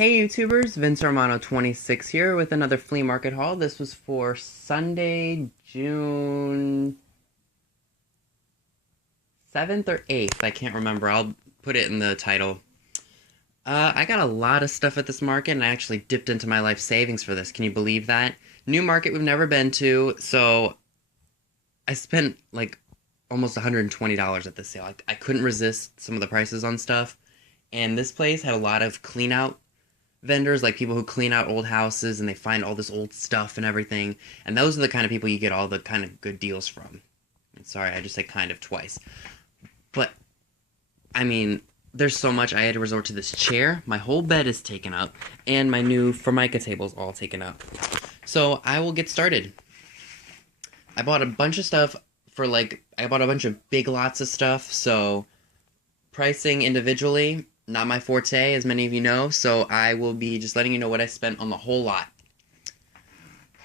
Hey YouTubers, Vince Romano 26 here with another flea market haul. This was for Sunday, June 7th or 8th. I can't remember. I'll put it in the title. I got a lot of stuff at this market, and I actually dipped into my life savings for this. Can you believe that? New market we've never been to, so I spent like almost $120 at this sale. I couldn't resist some of the prices on stuff, and this place had a lot of clean out vendors, like people who clean out old houses and they find all this old stuff and everything. And those are the kind of people you get all the kind of good deals from. And sorry, I just said kind of twice. But, I mean, there's so much. I had to resort to this chair. My whole bed is taken up. And my new Formica table is all taken up. So, I will get started. I bought a bunch of stuff I bought a bunch of big lots of stuff. So, pricing individually, not my forte, as many of you know, so I will be just letting you know what I spent on the whole lot.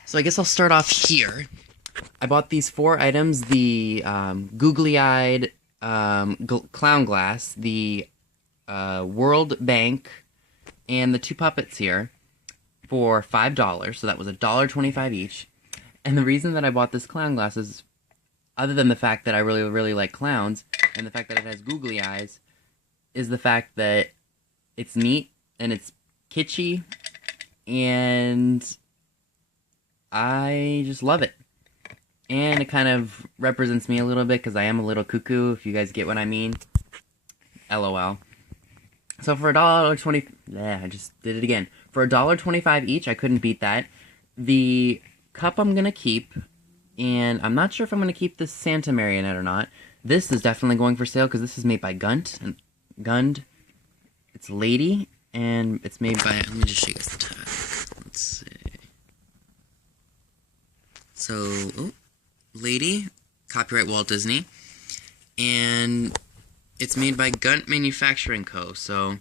So I guess I'll start off here. I bought these 4 items, the googly-eyed clown glass, the World Bank, and the 2 puppets here for $5, so that was $1.25 each. And the reason that I bought this clown glass is, other than the fact that I really, really like clowns, and the fact that it has googly eyes, is the fact that it's neat and it's kitschy and I just love it. And it kind of represents me a little bit because I am a little cuckoo, if you guys get what I mean. LOL. So for $1.20, I just did it again. For $1.25 each, I couldn't beat that. The cup I'm gonna keep, and I'm not sure if I'm gonna keep this Santa marionette or not. This is definitely going for sale because this is made by Gund. It's Lady, and it's made by, let me just show you guys the tag. Let's see. So, Lady, copyright Walt Disney, and it's made by Gunt Manufacturing Co. So,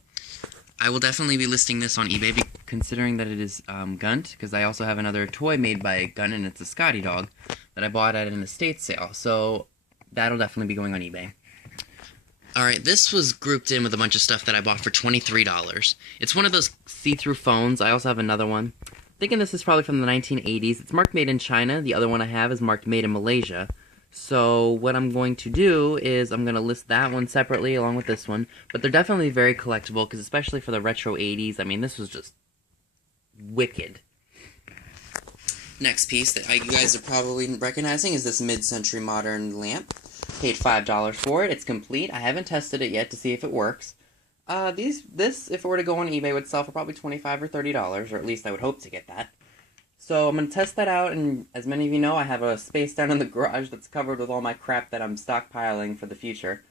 I will definitely be listing this on eBay, considering that it is Gunt, because I also have another toy made by Gunt, and it's a Scotty dog that I bought at an estate sale. So, that'll definitely be going on eBay. Alright, this was grouped in with a bunch of stuff that I bought for $23. It's one of those see-through phones. I also have another one. Thinking this is probably from the 1980s. It's marked made in China. The other one I have is marked made in Malaysia. So what I'm going to do is I'm going to list that one separately along with this one. But they're definitely very collectible, because especially for the retro 80s, I mean, this was just wicked. Next piece that you guys are probably recognizing is this mid-century modern lamp. Paid $5 for it. It's complete. I haven't tested it yet to see if it works. This, if it were to go on eBay, would sell for probably $25 or $30, or at least I would hope to get that. So I'm going to test that out, and as many of you know, I have a space down in the garage that's covered with all my crap that I'm stockpiling for the future.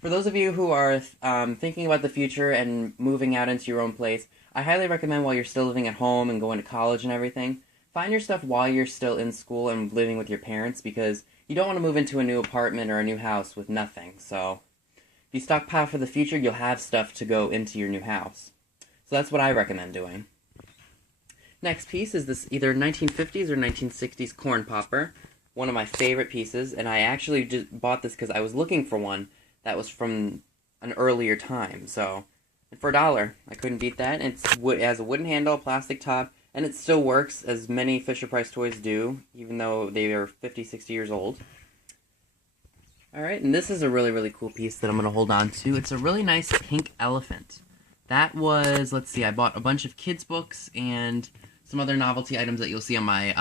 For those of you who are thinking about the future and moving out into your own place, I highly recommend, while you're still living at home and going to college and everything, find your stuff while you're still in school and living with your parents, because you don't want to move into a new apartment or a new house with nothing. So if you stockpile for the future, you'll have stuff to go into your new house. So that's what I recommend doing. Next piece is this either 1950s or 1960s corn popper. One of my favorite pieces, and I actually just bought this because I was looking for one that was from an earlier time. So, and for $1, I couldn't beat that. It has a wooden handle, plastic top, and it still works, as many Fisher-Price toys do, even though they are 50, 60 years old. Alright, and this is a really, really cool piece that I'm going to hold on to. It's a really nice pink elephant. That was, let's see, I bought a bunch of kids' books and some other novelty items that you'll see on my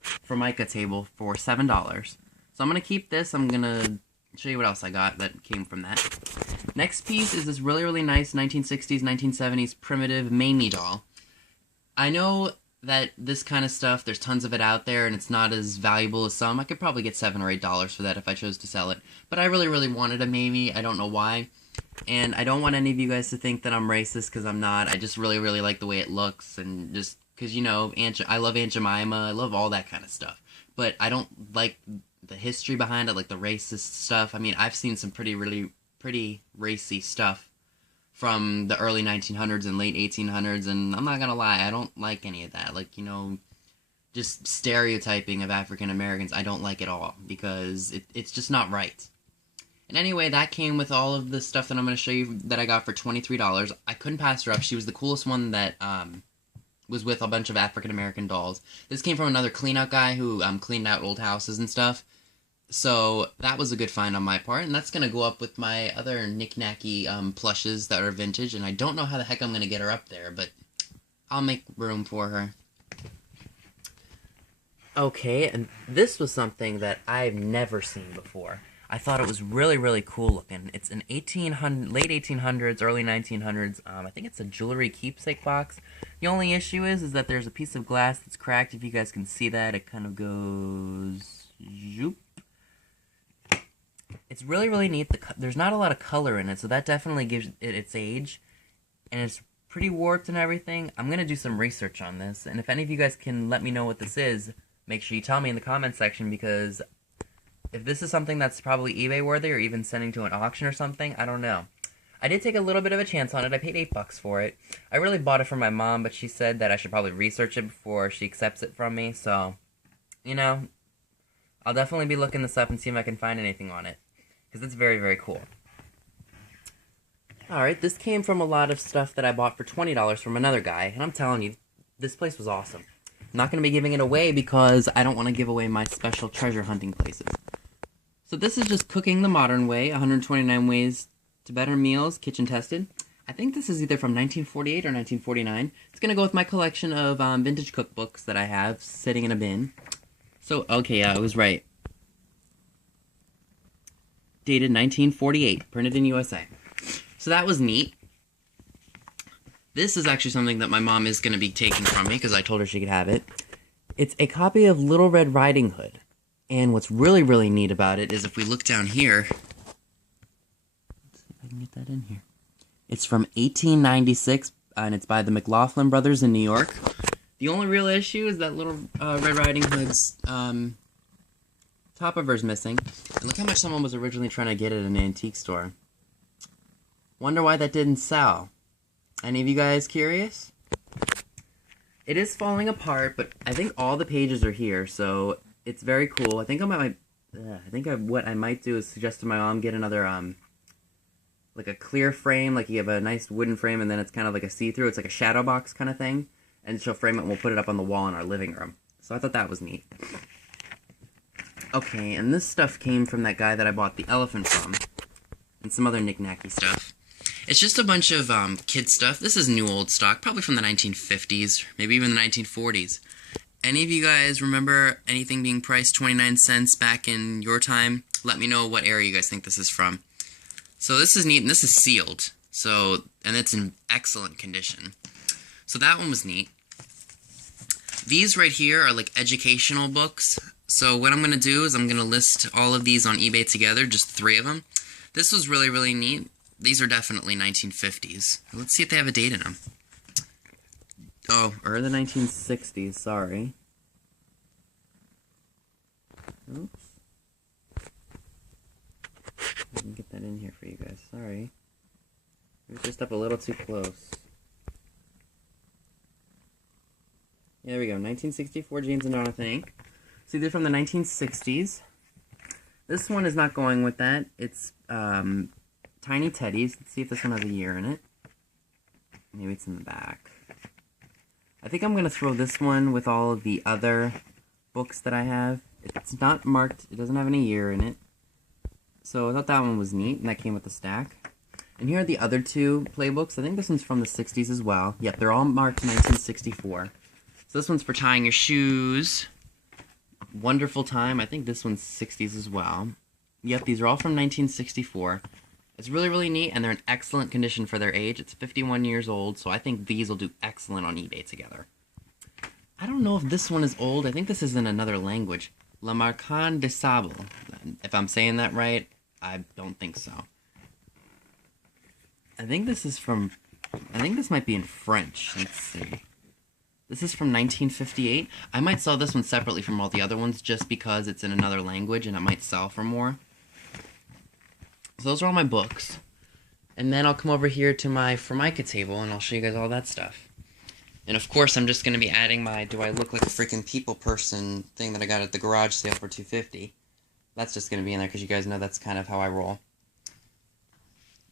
Formica table for $7. So I'm going to keep this. I'm going to show you what else I got that came from that. Next piece is this really, really nice 1960s, 1970s primitive Mamie doll. I know that this kind of stuff, there's tons of it out there, and it's not as valuable as some. I could probably get $7 or $8 for that if I chose to sell it. But I really, really wanted a Mamie. I don't know why. And I don't want any of you guys to think that I'm racist, because I'm not. I just really, really like the way it looks, and just because, you know, I love Aunt Jemima. I love all that kind of stuff. But I don't like the history behind it, like the racist stuff. I mean, I've seen some pretty racy stuff from the early 1900s and late 1800s, and I'm not gonna lie, I don't like any of that. Like, you know, just stereotyping of African Americans, I don't like it all, because it's just not right. And anyway, that came with all of the stuff that I'm going to show you that I got for $23. I couldn't pass her up. She was the coolest one that was with a bunch of African American dolls. This came from another clean-out guy who cleaned out old houses and stuff. So that was a good find on my part, and that's going to go up with my other knick-knacky plushes that are vintage, and I don't know how the heck I'm going to get her up there, but I'll make room for her. Okay, and this was something that I've never seen before. I thought it was really, really cool looking. It's an late 1800s, early 1900s. I think it's a jewelry keepsake box. The only issue is that there's a piece of glass that's cracked. If you guys can see that, it kind of goes... zoop. It's really, really neat. There's not a lot of color in it, so that definitely gives it its age. And it's pretty warped and everything. I'm going to do some research on this, and if any of you guys can let me know what this is, make sure you tell me in the comment section, because if this is something that's probably eBay worthy or even sending to an auction or something, I don't know. I did take a little bit of a chance on it. I paid $8 for it. I really bought it for my mom, but she said that I should probably research it before she accepts it from me, so, you know, I'll definitely be looking this up and see if I can find anything on it, because it's very, very cool. Alright, this came from a lot of stuff that I bought for $20 from another guy, and I'm telling you, this place was awesome. I'm not going to be giving it away because I don't want to give away my special treasure hunting places. So this is just Cooking the Modern Way, 129 Ways to Better Meals, Kitchen Tested. I think this is either from 1948 or 1949. It's going to go with my collection of vintage cookbooks that I have sitting in a bin. So, okay, yeah, I was right. Dated 1948, printed in USA. So that was neat. This is actually something that my mom is going to be taking from me because I told her she could have it. It's a copy of Little Red Riding Hood. And what's really, really neat about it is if we look down here... Let's see if I can get that in here. It's from 1896, and it's by the McLaughlin brothers in New York. The only real issue is that Little Red Riding Hood's top cover is missing. And look how much someone was originally trying to get at an antique store. Wonder why that didn't sell. Any of you guys curious? It is falling apart, but I think all the pages are here, so it's very cool. I think what I might do is suggest to my mom get another like a clear frame, like you have a nice wooden frame, and then it's kind of like a see-through. It's like a shadow box kind of thing, and she'll frame it, and we'll put it up on the wall in our living room. So I thought that was neat. Okay, and this stuff came from that guy that I bought the elephant from, and some other knick-knacky stuff. It's just a bunch of kid stuff. This is new old stock, probably from the 1950s, maybe even the 1940s. Any of you guys remember anything being priced 29 cents back in your time? Let me know what era you guys think this is from. So this is neat, and this is sealed. So, and it's in excellent condition. So that one was neat. These right here are like educational books. So what I'm going to do is I'm going to list all of these on eBay together, just 3 of them. This was really, really neat. These are definitely 1950s. Let's see if they have a date in them. Oh, or the 1960s, sorry. Oops. Let me get that in here for you guys, sorry. It was just up a little too close. Yeah, there we go, 1964 James and Donna Think. See, they're from the 1960s. This one is not going with that. It's, Tiny Teddies. Let's see if this one has a year in it. Maybe it's in the back. I think I'm going to throw this one with all of the other books that I have. It's not marked. It doesn't have any year in it. So I thought that one was neat, and that came with the stack. And here are the other 2 playbooks. I think this one's from the 60s as well. Yep, they're all marked 1964. So this one's for tying your shoes. Wonderful Time. I think this one's 60s as well. Yep, these are all from 1964. It's really, really neat, and they're in excellent condition for their age. It's 51 years old, so I think these will do excellent on eBay together. I don't know if this one is old. I think this is in another language. Le Marquand de Sable. If I'm saying that right, I don't think so. I think this might be in French. Let's see. This is from 1958. I might sell this one separately from all the other ones just because it's in another language and it might sell for more. So those are all my books. And then I'll come over here to my Formica table and I'll show you guys all that stuff. And of course I'm just going to be adding my Do I Look Like a Freaking People Person thing that I got at the garage sale for $2.50. That's just going to be in there because you guys know that's kind of how I roll.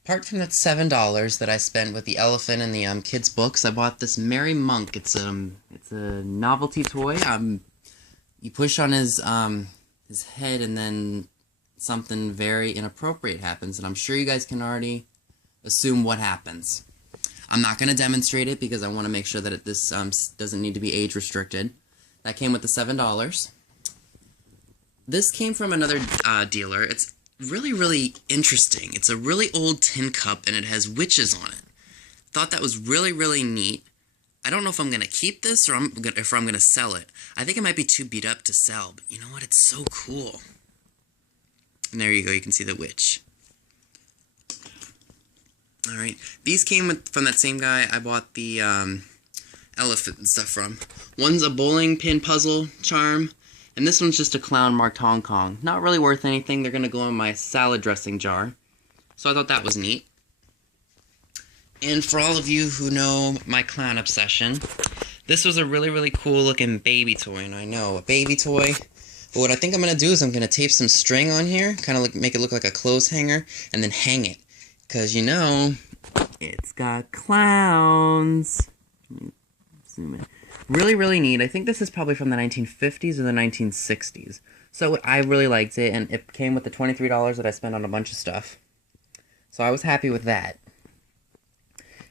Apart from that $7 that I spent with the elephant and the kids' books, I bought this Merry Monk. It's a novelty toy. You push on his head and then something very inappropriate happens, and I'm sure you guys can already assume what happens. I'm not going to demonstrate it because I want to make sure that this doesn't need to be age restricted. That came with the $7. This came from another dealer. It's really, really interesting. It's a really old tin cup, and it has witches on it. Thought that was really, really neat. I don't know if I'm going to keep this or if I'm going to sell it. I think it might be too beat up to sell, but you know what? It's so cool. And there you go. You can see the witch. Alright. These came from that same guy I bought the elephant and stuff from. One's a bowling pin puzzle charm, and this one's just a clown marked Hong Kong. Not really worth anything. They're going to go in my salad dressing jar. So I thought that was neat. And for all of you who know my clown obsession, this was a really, really cool looking baby toy. And I know, a baby toy. But what I think I'm going to do is I'm going to tape some string on here, kind of make it look like a clothes hanger, and then hang it. Because, you know, it's got clowns. Let me zoom in. Really, really neat. I think this is probably from the 1950s or the 1960s. So I really liked it, and it came with the $23 that I spent on a bunch of stuff. So I was happy with that.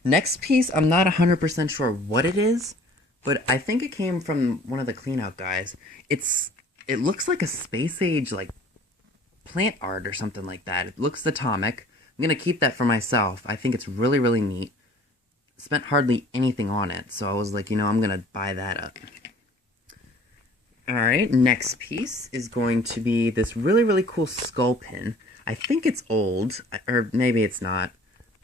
Next piece, I'm not 100% sure what it is, but I think it came from one of the clean-out guys. It looks like a space-age, like, plant art or something like that. It looks atomic. I'm going to keep that for myself. I think it's really, really neat. Spent hardly anything on it, so I was like, you know, I'm going to buy that up. Alright, next piece is going to be this really, really cool skull pin. I think it's old, or maybe it's not,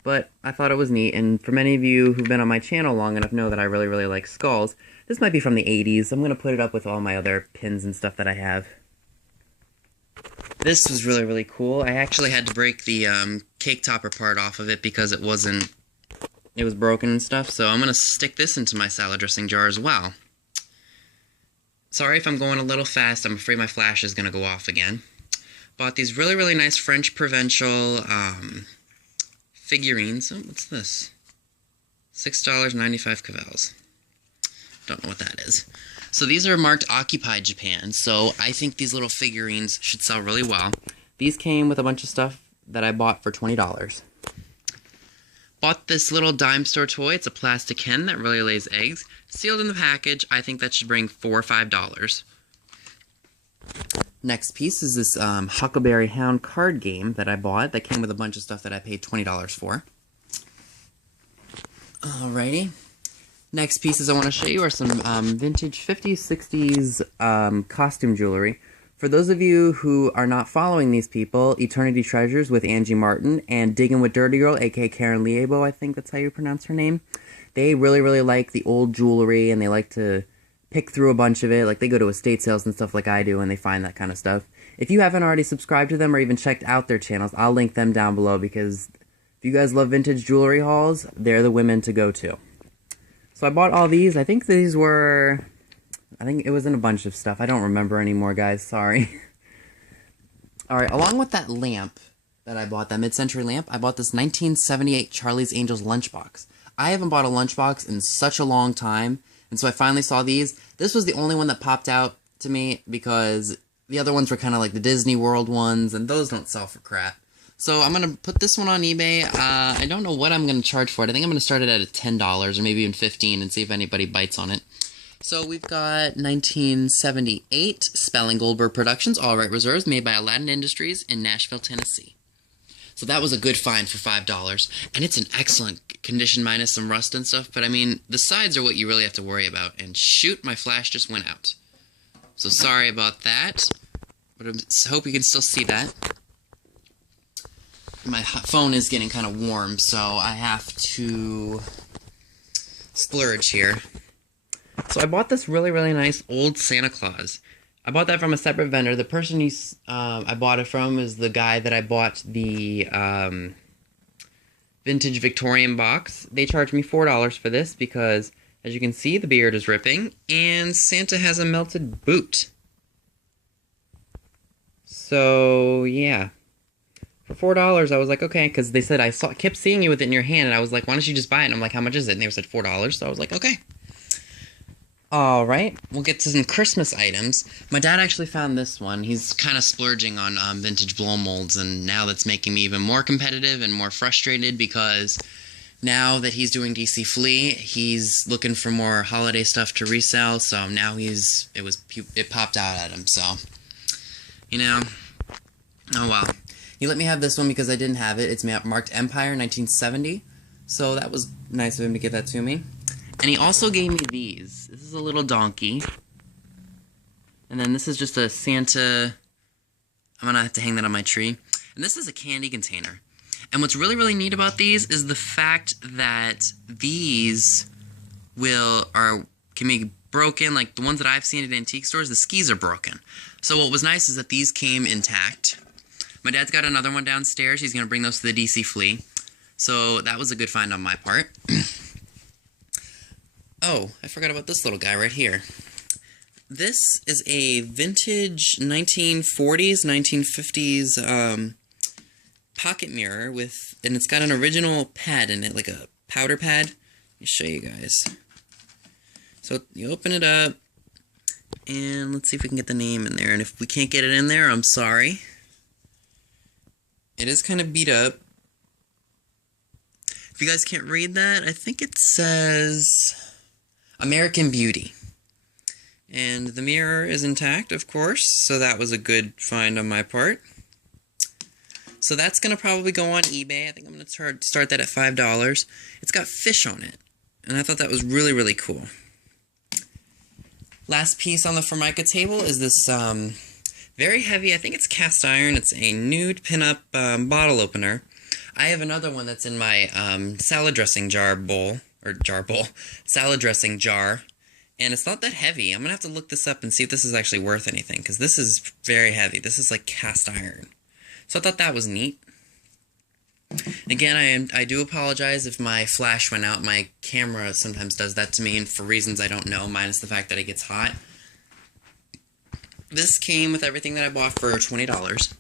but I thought it was neat, and for many of you who've been on my channel long enough know that I really, really like skulls. This might be from the 80s. I'm going to put it up with all my other pins and stuff that I have. This was really, really cool. I actually had to break the cake topper part off of it because it was broken and stuff, so I'm going to stick this into my salad dressing jar as well. Sorry if I'm going a little fast. I'm afraid my flash is going to go off again. Bought these really, really nice French provincial figurines. Oh, what's this? $6.95 cavels. Don't know what that is. So these are marked Occupy Japan, so I think these little figurines should sell really well. These came with a bunch of stuff that I bought for $20. Bought this little dime store toy. It's a plastic hen that really lays eggs. Sealed in the package. I think that should bring $4 or $5. Next piece is this Huckleberry Hound card game that I bought that came with a bunch of stuff that I paid $20 for. Alrighty. Next pieces I want to show you are some vintage 50s, 60s costume jewelry. For those of you who are not following these people, Eternity Treasures with Angie Martin and Digging with Dirty Girl, aka Karen Liebo, I think that's how you pronounce her name. They really, really like the old jewelry, and they like to pick through a bunch of it. Like, they go to estate sales and stuff like I do, and they find that kind of stuff. If you haven't already subscribed to them or even checked out their channels, I'll link them down below, because if you guys love vintage jewelry hauls, they're the women to go to. So I bought all these. I think it was in a bunch of stuff. I don't remember anymore, guys. Sorry. Alright, along with that lamp that I bought, that mid-century lamp, I bought this 1978 Charlie's Angels lunchbox. I haven't bought a lunchbox in such a long time, and so I finally saw these. This was the only one that popped out to me, because the other ones were kind of like the Disney World ones, and those don't sell for crap. So I'm going to put this one on eBay. I don't know what I'm going to charge for it. I think I'm going to start it at $10 or maybe even $15 and see if anybody bites on it. So we've got 1978 Spelling Goldberg Productions, All Right Reserves, made by Aladdin Industries in Nashville, Tennessee. So that was a good find for $5. And it's in excellent condition minus some rust and stuff. But I mean, the sides are what you really have to worry about. And shoot, my flash just went out. So sorry about that. But I hope you can still see that. My phone is getting kind of warm, so I have to splurge here. So I bought this really, really nice old Santa Claus. I bought that from a separate vendor. The person I bought it from is the guy that I bought the vintage Victorian box. They charged me $4 for this because, as you can see, the beard is ripping, and Santa has a melted boot. So, yeah. For $4, I was like, okay, because they said kept seeing you with it in your hand, and I was like, why don't you just buy it? And I'm like, how much is it? And they said $4, so I was like, okay. Alright, we'll get to some Christmas items. My dad actually found this one. He's kind of splurging on vintage blow molds, and now that's making me even more competitive and more frustrated because now that he's doing DC Flea, he's looking for more holiday stuff to resell, so now it popped out at him, so, you know, oh well. He let me have this one because I didn't have it. It's marked Empire 1970, so that was nice of him to give that to me. And he also gave me these. This is a little donkey. And then this is just a Santa. I'm going to have to hang that on my tree. And this is a candy container. And what's really, really neat about these is the fact that these can be broken. Like the ones that I've seen at antique stores, the skis are broken. So what was nice is that these came intact. My dad's got another one downstairs. He's going to bring those to the DC Flea. So that was a good find on my part. Oh, I forgot about this little guy right here. This is a vintage 1940s, 1950s pocket mirror and it's got an original pad in it, like a powder pad. Let me show you guys. So you open it up, and let's see if we can get the name in there. And if we can't get it in there, I'm sorry. It is kind of beat up. If you guys can't read that, I think it says American Beauty. And the mirror is intact, of course, so that was a good find on my part. So that's going to probably go on eBay. I think I'm going to start that at $5. It's got fish on it, and I thought that was really, really cool. Last piece on the Formica table is this very heavy, I think it's cast iron. It's a nude pinup bottle opener. I have another one that's in my salad dressing salad dressing jar, and it's not that heavy. I'm going to have to look this up and see if this is actually worth anything, because this is very heavy. This is like cast iron. So I thought that was neat. Again, I do apologize if my flash went out. My camera sometimes does that to me, and for reasons I don't know, minus the fact that it gets hot. This came with everything that I bought for $20.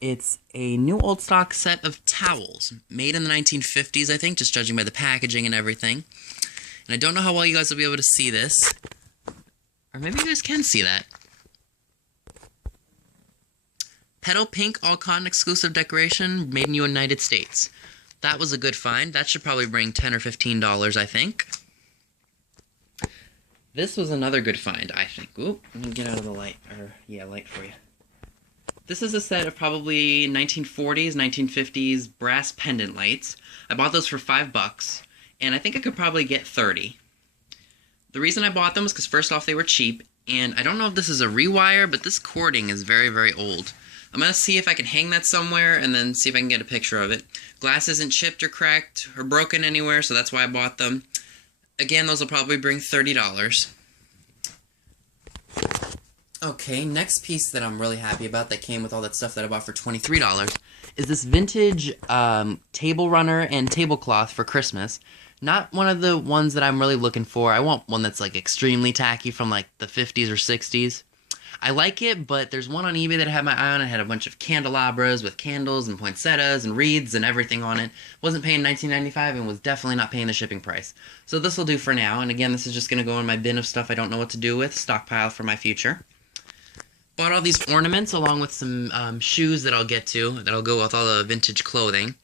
It's a new old stock set of towels, made in the 1950s, I think, just judging by the packaging and everything. And I don't know how well you guys will be able to see this. Or maybe you guys can see that. Petal pink, all cotton exclusive decoration, made in the United States. That was a good find. That should probably bring $10 or $15, I think. This was another good find, I think. Oop, let me get out of the light. Light for you. This is a set of probably 1940s, 1950s brass pendant lights. I bought those for $5, and I think I could probably get 30. The reason I bought them was because first off, they were cheap, and I don't know if this is a rewire, but this cording is very, very old. I'm going to see if I can hang that somewhere, and then see if I can get a picture of it. Glass isn't chipped or cracked or broken anywhere, so that's why I bought them. Again, those will probably bring $30. Okay, next piece that I'm really happy about that came with all that stuff that I bought for $23 is this vintage table runner and tablecloth for Christmas. Not one of the ones that I'm really looking for. I want one that's like extremely tacky from like the 50s or 60s. I like it, but there's one on eBay that I had my eye on. It had a bunch of candelabras with candles and poinsettias and wreaths and everything on it. Wasn't paying $19.95 and was definitely not paying the shipping price. So this will do for now. And again, this is just going to go in my bin of stuff I don't know what to do with. Stockpile for my future. Bought all these ornaments along with some shoes that I'll get to. That'll go with all the vintage clothing.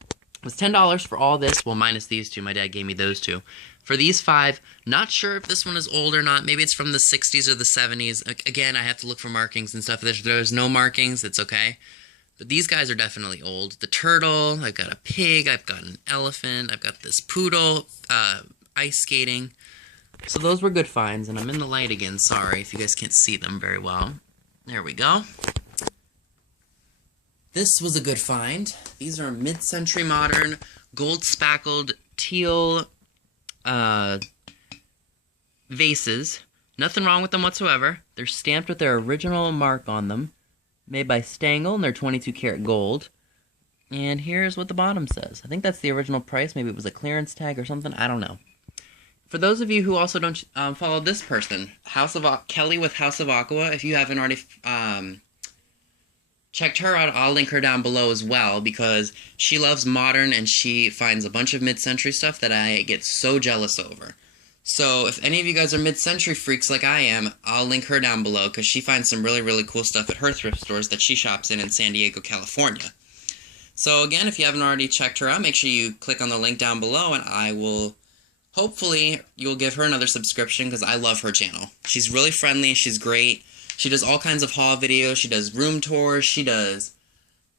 It was $10 for all this. Well, minus these two. My dad gave me those two. For these 5, not sure if this one is old or not. Maybe it's from the 60s or the 70s. Again, I have to look for markings and stuff. If there's no markings, it's okay. But these guys are definitely old. The turtle, I've got a pig, I've got an elephant, I've got this poodle, ice skating. So those were good finds, and I'm in the light again. Sorry if you guys can't see them very well. There we go. This was a good find. These are mid-century modern, gold spackled, teal vases. Nothing wrong with them whatsoever. They're stamped with their original mark on them. Made by Stangl, and they're 22 karat gold. And here's what the bottom says. I think that's the original price. Maybe it was a clearance tag or something. I don't know. For those of you who also don't follow this person, Kelly with House of Aqua, if you haven't already checked her out. I'll link her down below as well because she loves modern and she finds a bunch of mid-century stuff that I get so jealous over. So if any of you guys are mid-century freaks like I am, I'll link her down below because she finds some really, really cool stuff at her thrift stores that she shops in San Diego, California. So again, if you haven't already checked her out, make sure you click on the link down below and I will, hopefully, you'll give her another subscription because I love her channel. She's really friendly, she's great. She does all kinds of haul videos, she does room tours, she does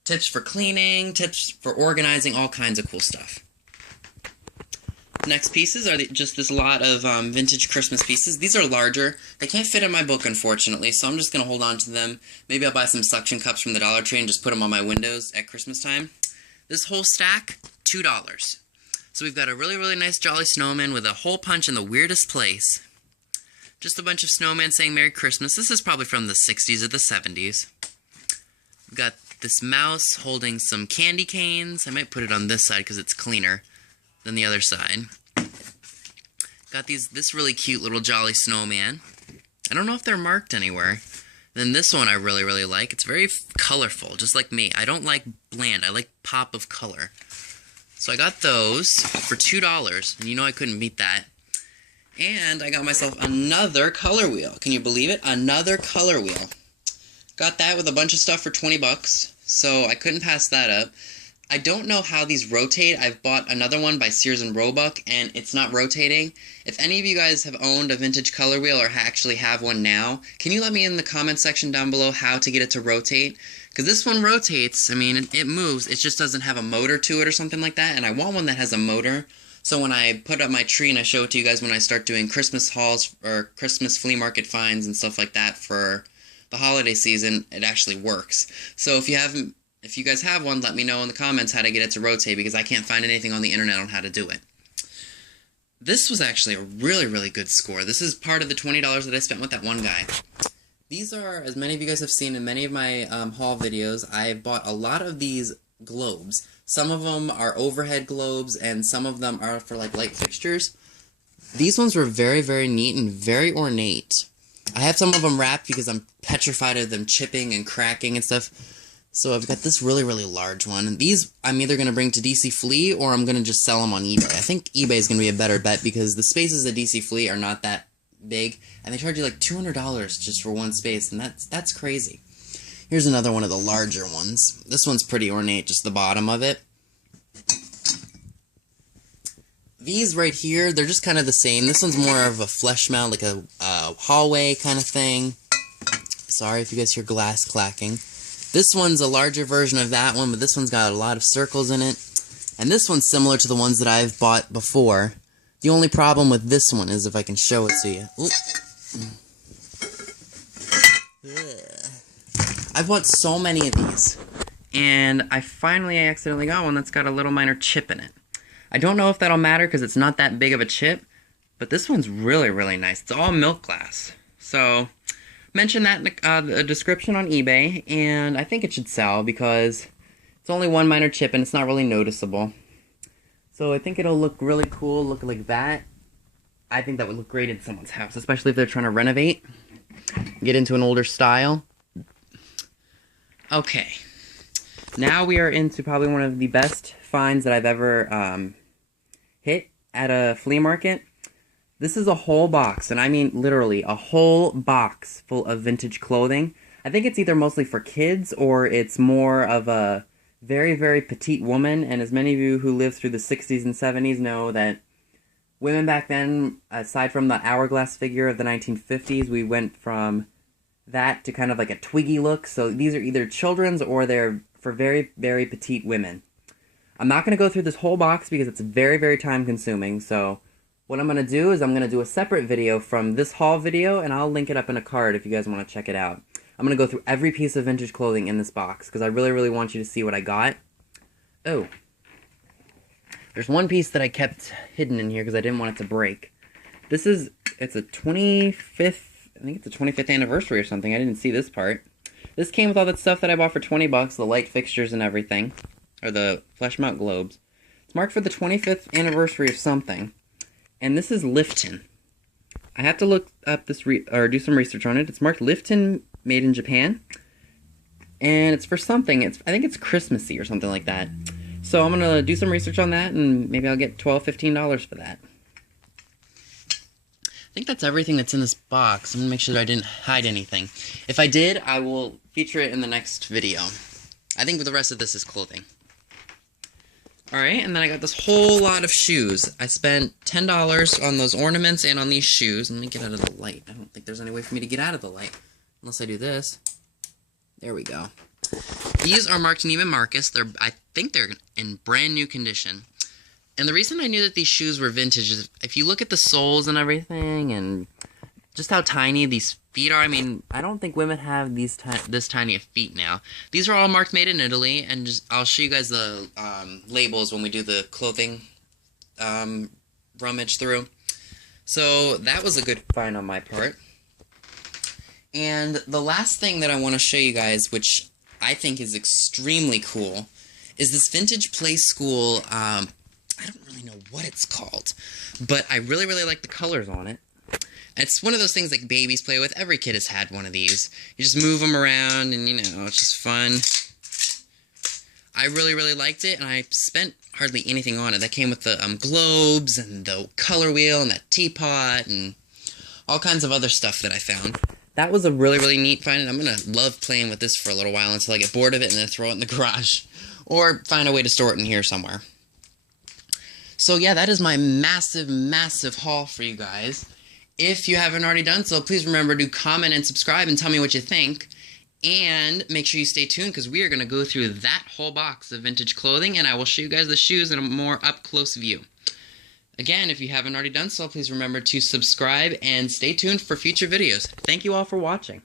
tips for cleaning, tips for organizing, all kinds of cool stuff. Next pieces are just this lot of vintage Christmas pieces. These are larger. They can't fit in my book, unfortunately, so I'm just going to hold on to them. Maybe I'll buy some suction cups from the Dollar Tree and just put them on my windows at Christmas time. This whole stack, $2. So we've got a really, really nice Jolly Snowman with a hole punch in the weirdest place. Just a bunch of snowmen saying Merry Christmas. This is probably from the 60s or the 70s. We've got this mouse holding some candy canes. I might put it on this side because it's cleaner than the other side. Got this really cute little Jolly Snowman. I don't know if they're marked anywhere. Then this one I really, really like. It's very colorful, just like me. I don't like bland. I like pop of color. So I got those for $2, and you know I couldn't beat that. And I got myself another color wheel. Can you believe it? Another color wheel. Got that with a bunch of stuff for 20 bucks, so I couldn't pass that up. I don't know how these rotate. I've bought another one by Sears and Roebuck, and it's not rotating. If any of you guys have owned a vintage color wheel or actually have one now, can you let me in the comment section down below how to get it to rotate? Because this one rotates. I mean, it moves. It just doesn't have a motor to it or something like that, and I want one that has a motor. So when I put up my tree and I show it to you guys when I start doing Christmas hauls or Christmas flea market finds and stuff like that for the holiday season, it actually works. So if you guys have one, let me know in the comments how to get it to rotate because I can't find anything on the internet on how to do it. This was actually a really, really good score. This is part of the $20 that I spent with that one guy. These are, as many of you guys have seen in many of my haul videos, I bought a lot of these globes. Some of them are overhead globes and some of them are for like light fixtures. These ones were very, very neat and very ornate. I have some of them wrapped because I'm petrified of them chipping and cracking and stuff. So I've got this really, really large one. These I'm either going to bring to DC Flea or I'm going to just sell them on eBay. I think eBay is going to be a better bet because the spaces at DC Flea are not that big. And they charge you like $200 just for one space. And that's crazy. Here's another one of the larger ones. This one's pretty ornate, just the bottom of it. These right here, they're just kind of the same. This one's more of a flesh mount, like a hallway kind of thing. Sorry if you guys hear glass clacking. This one's a larger version of that one, but this one's got a lot of circles in it. And this one's similar to the ones that I've bought before. The only problem with this one is if I can show it to you. I've bought so many of these. And I finally accidentally got one that's got a little minor chip in it. I don't know if that'll matter because it's not that big of a chip. But this one's really, really nice. It's all milk glass. So mention that in the description on eBay, and I think it should sell because it's only one minor chip and it's not really noticeable. So I think it'll look really cool, look like that. I think that would look great in someone's house, especially if they're trying to renovate, get into an older style. Okay, now we are into probably one of the best finds that I've ever hit at a flea market. This is a whole box, and I mean literally a whole box full of vintage clothing. I think it's either mostly for kids or it's more of a very, very petite woman. And as many of you who lived through the 60s and 70s know that women back then, aside from the hourglass figure of the 1950s, we went from that to kind of like a twiggy look. So these are either children's or they're for very, very petite women. I'm not going to go through this whole box because it's very, very time consuming. So what I'm going to do is I'm going to do a separate video from this haul video, and I'll link it up in a card if you guys want to check it out. I'm going to go through every piece of vintage clothing in this box, because I really, really want you to see what I got. Oh. There's one piece that I kept hidden in here because I didn't want it to break. It's a 25th, I think it's a 25th anniversary or something. I didn't see this part. This came with all that stuff that I bought for 20 bucks, the light fixtures and everything, or the flesh mount globes. It's marked for the 25th anniversary of something. And this is Lifton. I have to look up this, or do some research on it. It's marked Lifton, made in Japan. and it's for something. I think it's Christmassy or something like that. So I'm gonna do some research on that, and maybe I'll get $12, $15 for that. I think that's everything that's in this box. I'm gonna make sure that I didn't hide anything. If I did, I will feature it in the next video. I think the rest of this is clothing. Alright, and then I got this whole lot of shoes. I spent $10 on those ornaments and on these shoes. Let me get out of the light. I don't think there's any way for me to get out of the light. Unless I do this. There we go. These are marked Neiman Marcus. I think they're in brand new condition. And the reason I knew that these shoes were vintage is if you look at the soles and everything and just how tiny these feet are. I mean, I don't think women have this tiny of feet now. These are all marked made in Italy, and I'll show you guys the labels when we do the clothing rummage through. So that was a good find on my part. And the last thing that I want to show you guys, which I think is extremely cool, is this vintage play school. I don't really know what it's called, but I really, really like the colors on it. It's one of those things like babies play with. Every kid has had one of these. You just move them around and, you know, it's just fun. I really, really liked it, and I spent hardly anything on it. That came with the globes and the color wheel and that teapot and all kinds of other stuff that I found. That was a really, really neat find, and I'm going to love playing with this for a little while until I get bored of it and then throw it in the garage. Or find a way to store it in here somewhere. So yeah, that is my massive, massive haul for you guys. If you haven't already done so, please remember to comment and subscribe and tell me what you think. And make sure you stay tuned because we are going to go through that whole box of vintage clothing, and I will show you guys the shoes in a more up-close view. Again, if you haven't already done so, please remember to subscribe and stay tuned for future videos. Thank you all for watching.